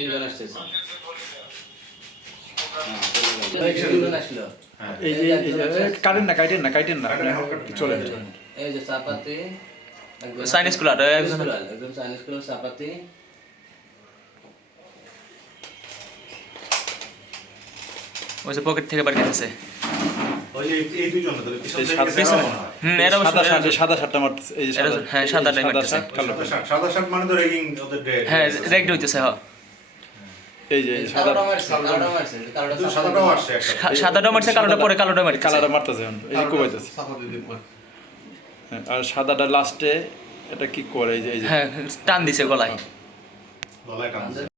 তিনজন আসছে এই যে কাটেন না চলেন এই যে চাপাতি চাইনিজ কুলার একদম চাইনিজ কুলার চাপাতি ওই যে পকেট থেকে বার করতেছে ওই যে এই দুইজন না তবে পিছন থেকে পিছনে। এরা সাদা শার্টটা মারতেছে এই যে হ্যাঁ সাদাটাই মারতেছে সাদা শার্ট মানে তো রেগিং ওদের ডে হ্যাঁ রেগড হইতেছে হ্যাঁ এই যে সাদা সাদাটাও আসছে একটা সাদাটা মারছে কালোটা পরে কালোটা মারছে কালারটা মারতেছে এই যে কোবাইতেছে আর সাদাটা লাস্টে এটা কি করে এই যে হ্যাঁ টান দিছে গলায় গলায় টানছে